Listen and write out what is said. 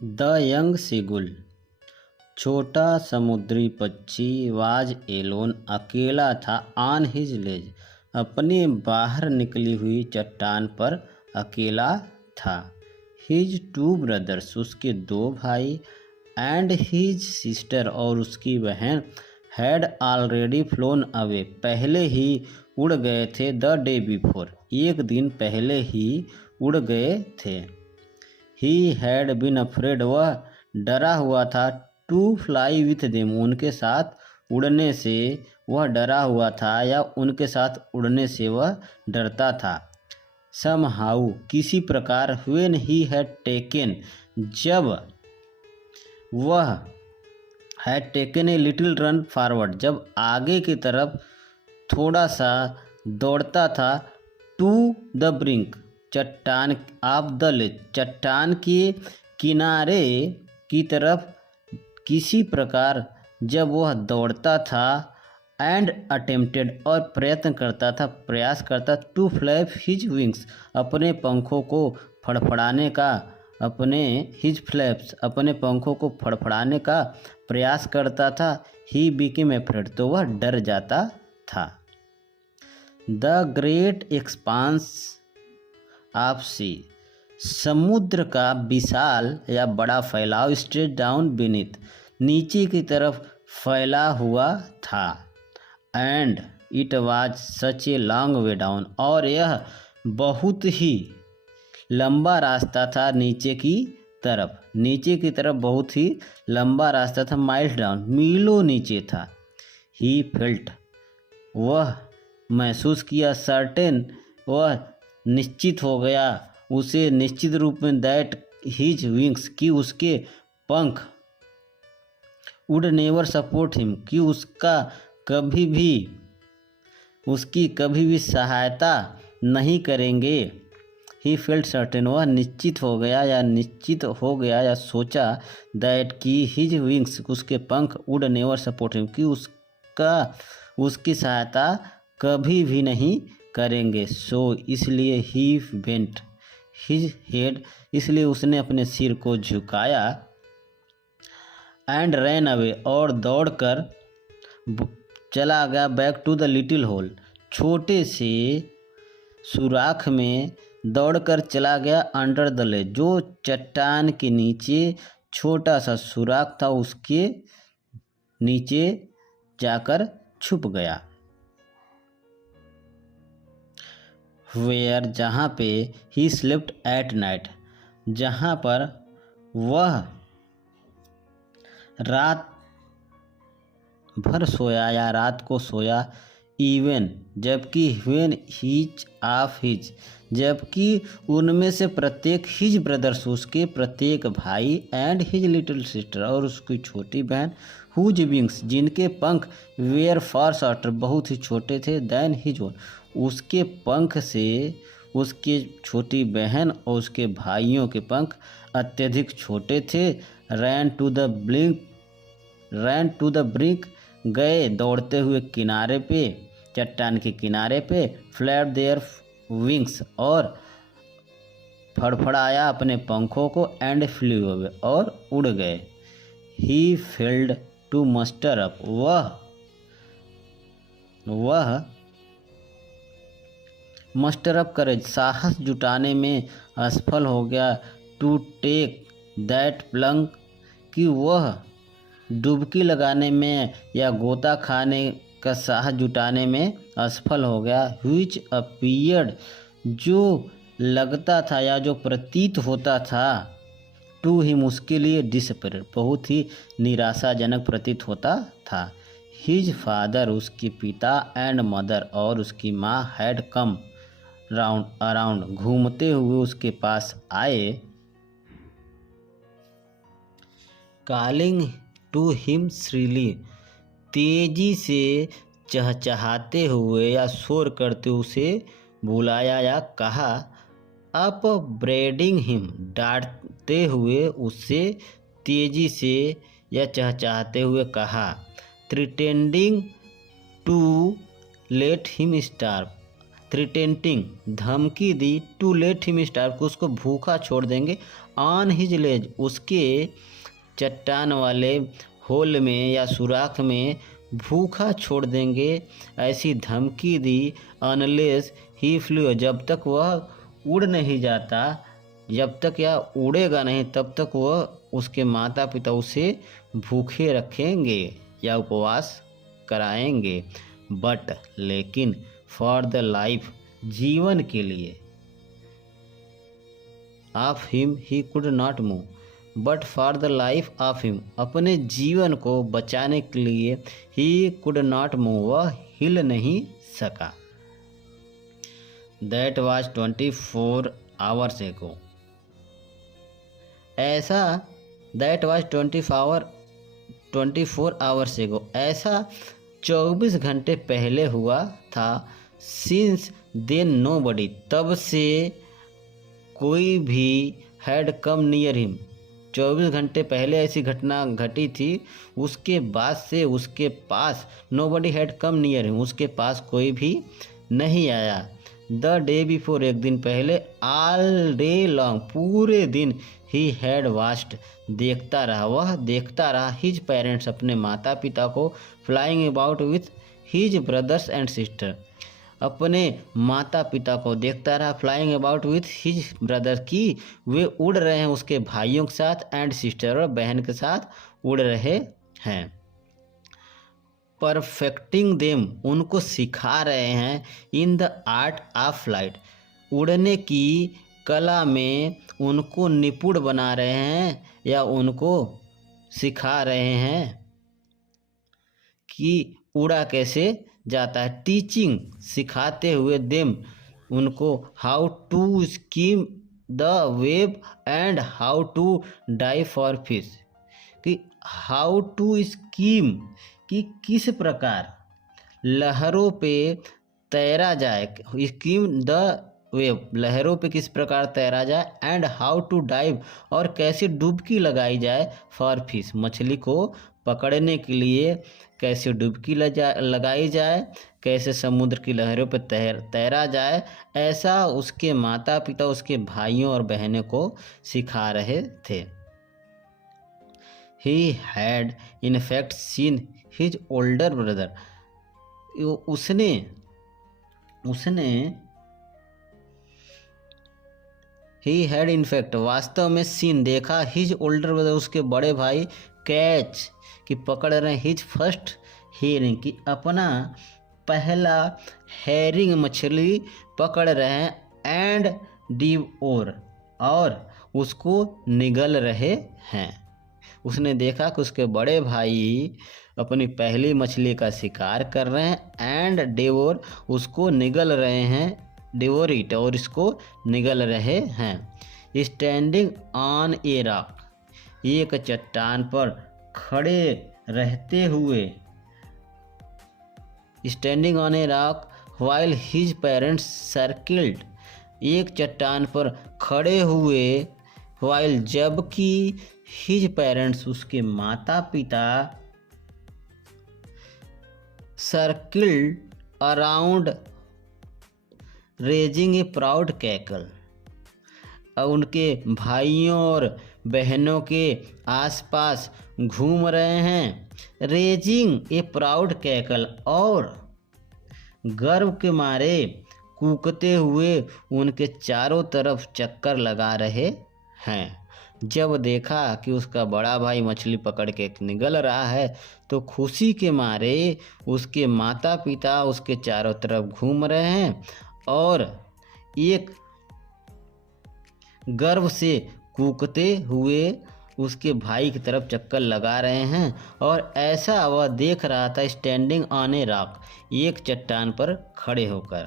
The young seagull. छोटा समुद्री पक्षी वाज एलोन, अकेला था, ऑन हिज लेज, अपने बाहर निकली हुई चट्टान पर अकेला था। हिज टू ब्रदर्स, उसके दो भाई, एंड हिज सिस्टर, और उसकी बहन, हैड ऑलरेडी फ्लोन अवे, पहले ही उड़ गए थे, द डे बिफोर, एक दिन पहले ही उड़ गए थे। ही हैड बीन अफ्रेड, वह डरा हुआ था, टू फ्लाई विथ देम, उनके साथ उड़ने से वह डरा हुआ था, या उनके साथ उड़ने से वह डरता था। समहाउ, किसी प्रकार, व्हेन ही हैड टेकन, जब वह had taken a little run forward, जब आगे की तरफ थोड़ा सा दौड़ता था, टू द ब्रिंक, चट्टान ऑफ द लेज, चट्टान के किनारे की तरफ, किसी प्रकार जब वह दौड़ता था, एंड अटेम्प्टेड, और प्रयत्न करता था, प्रयास करता, टू फ्लैप हिज विंग्स, अपने पंखों को फड़फड़ाने का, अपने हिज फ्लैप्स, अपने पंखों को फड़फड़ाने का प्रयास करता था। ही बिकेम एफ्रेड, तो वह डर जाता था। द ग्रेट एक्सपांस ऑफ सी, समुद्र का विशाल या बड़ा फैलाव, स्ट्रेच डाउन बीनीथ, नीचे की तरफ फैला हुआ था। And it was such a long way down, और यह बहुत ही लंबा रास्ता था नीचे की तरफ, नीचे की तरफ बहुत ही लंबा रास्ता था, माइल्स डाउन, मीलों नीचे था। ही फेल्ट, वह महसूस किया, सर्टेन, वह निश्चित हो गया, उसे निश्चित रूप में, दैट हिज विंग्स, कि उसके पंख, वुड नेवर सपोर्ट हिम, कि उसकी कभी भी सहायता नहीं करेंगे। ही फेल्ट सर्टेन, वह निश्चित हो गया या सोचा, दैट कि हिज विंग्स, उसके पंख, वुड नेवर सपोर्ट हिम, कि उसकी सहायता कभी भी नहीं करेंगे। सो, इसलिए, ही बेंट हिज हेड, इसलिए उसने अपने सिर को झुकाया, एंड रैन अवे, और दौड़कर चला गया, back to the little hole, छोटे से सुराख में दौड़कर चला गया, अंडर द लेज, जो चट्टान के नीचे छोटा सा सुराख था, उसके नीचे जाकर छुप गया। वेयर, जहाँ पे, ही स्लेप्ट एट नाइट, जहाँ पर वह रात भर सोया या रात को सोया, इवन, जबकि, व्हेन हीच ऑफ हिज, जबकि उनमें से प्रत्येक, हिज ब्रदर्स, उसके प्रत्येक भाई, एंड हिज लिटिल सिस्टर, और उसकी छोटी बहन, हुज विंग्स, जिनके पंख, वेयर फार शॉर्टर, बहुत ही छोटे थे, दैन हिज ओन, उसके पंख से उसके छोटी बहन और उसके भाइयों के पंख अत्यधिक छोटे थे। रैन टू द ब्रिंक, गए दौड़ते हुए किनारे पे, चट्टान के किनारे पे, फ्लैप देयर विंग्स, और फड़फड़ाया अपने पंखों को, एंड फ्लू अवे, और उड़ गए। He failed to muster up, वह मस्टर अप करेज, साहस जुटाने में असफल हो गया, टू टेक दैट प्लंग, कि वह डुबकी लगाने में या गोता खाने का साहस जुटाने में असफल हो गया। व्हिच अपीयर्ड, जो लगता था या जो प्रतीत होता था, टू हिम, उसके लिए, डिसपेयर, बहुत ही निराशाजनक प्रतीत होता था। हिज फादर, उसके पिता, एंड मदर, और उसकी माँ, हैड कम अराउंड, घूमते हुए उसके पास आए, कॉलिंग टू हिम श्रीली, तेजी से चहचहाते हुए या शोर करते उसे बुलाया या कहा, अप ब्रेडिंग हिम, डांटते हुए उससे तेजी से या चहचहाते हुए कहा, थ्रेटेनिंग टू लेट हिम स्टार्व, थ्रेटेनिंग धमकी दी टू लेट हिम स्टार्व को उसको भूखा छोड़ देंगे, ऑन हिज लेज उसके चट्टान वाले होल में या सुराख में भूखा छोड़ देंगे, ऐसी धमकी दी। अनलेस ही फ्लू जब तक वह उड़ नहीं जाता, जब तक यह उड़ेगा नहीं तब तक वह उसके माता पिता उसे भूखे रखेंगे या उपवास कराएंगे। बट लेकिन फॉर द लाइफ जीवन के लिए of him he could not move, but for the life of him अपने जीवन को बचाने के लिए ही कुड नॉट मूव वह हिल नहीं सका। दैट वाज 24 hours ago ऐसा दैट वाज 24 hours ago ऐसा 24 घंटे पहले हुआ था। सिंस देन नोबडी तब से कोई भी हैड कम नियर हिम 24 घंटे पहले ऐसी घटना घटी थी, उसके बाद से उसके पास nobody had come near him उसके पास कोई भी नहीं आया। द डे बिफोर एक दिन पहले ऑल डे लॉन्ग पूरे दिन ही हैड वास्ट देखता रहा वह देखता रहा हिज पेरेंट्स अपने माता पिता को flying about with his brothers and sister अपने माता पिता को देखता रहा flying about with his brother की वे उड़ रहे हैं उसके भाइयों के साथ एंड सिस्टर और बहन के साथ उड़ रहे हैं। परफेक्टिंग देम उनको सिखा रहे हैं in the art of flight उड़ने की कला में उनको निपुण बना रहे हैं या उनको सिखा रहे हैं कि उड़ा कैसे जाता है। टीचिंग सिखाते हुए देम उनको how to skim the web and how to dive for fish कि हाउ टू स्कीम कि किस प्रकार लहरों पे तैरा जाए, स्कीम द वेव लहरों पे किस प्रकार तैरा जाए, एंड हाउ टू डाइव और कैसे डुबकी लगाई जाए, फॉर फिश मछली को पकड़ने के लिए कैसे डुबकी लगाई जाए, कैसे समुद्र की लहरों पे तैरा जाए, ऐसा उसके माता पिता उसके भाइयों और बहनों को सिखा रहे थे। He had in fact seen his older brother उसने he had in fact वास्तव में सीन देखा his older brother उसके बड़े भाई कैच कि पकड़ रहे हैं his first herring कि अपना पहला हेरिंग मछली पकड़ रहे हैं एंड डिवोर और उसको निगल रहे हैं। उसने देखा कि उसके बड़े भाई अपनी पहली मछली का शिकार कर रहे हैं एंड डिवोर उसको निगल रहे हैं, डिवोर इट और इसको निगल रहे हैं। स्टैंडिंग ऑन ए रॉक एक चट्टान पर खड़े रहते हुए, standing on a rock while his parents circled एक चट्टान पर खड़े हुए, व्हाइल जबकि हिज पेरेंट्स उसके माता पिता सर्किल्ड अराउंड रेजिंग ए प्राउड कैकल उनके भाइयों और बहनों के आसपास घूम रहे हैं, रेजिंग ए प्राउड कैकल और गर्व के मारे कूकते हुए उनके चारों तरफ चक्कर लगा रहे हैं। जब देखा कि उसका बड़ा भाई मछली पकड़ के निगल रहा है तो खुशी के मारे उसके माता पिता उसके चारों तरफ घूम रहे हैं और एक गर्व से कूकते हुए उसके भाई की तरफ चक्कर लगा रहे हैं। और ऐसा वह देख रहा था स्टैंडिंग ऑन ए रॉक एक चट्टान पर खड़े होकर।